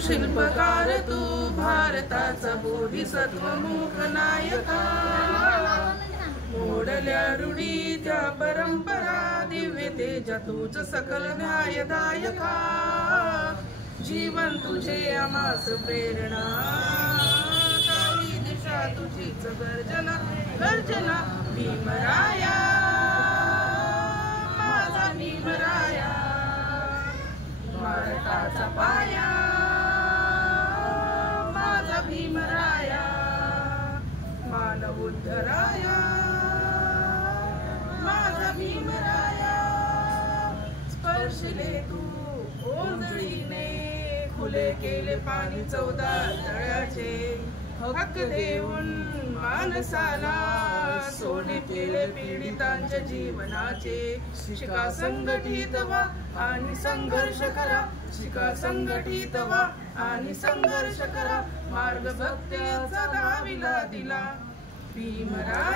शिल्पकार तू भारताचा बोधिसत्व मूक नायका. मोडल्या रूढी त्या परंपरा दिव्य तेजा तूच सकल न्यायदायका. जीवन तुझे आमास प्रेरणा काही दिशा तुझीच गर्जना गर्जना. भीमराया माझा भीमराया भारताचा पाया माझा भीमराया. मानव उद्धराया माझा भीमराया. स्पर्शले तू ओंजळीने खुले केले पाणी 14 तळ्याचे. हक्क देऊन माणसाला सोने केले पीडितांच्या जीवनाचे. शिका संघटित व्हा आणि संघर्ष करा. शिका संघटित व्हा आणि संघर्ष करा. मार्ग सत्याचा दाविला दिला भीमराया.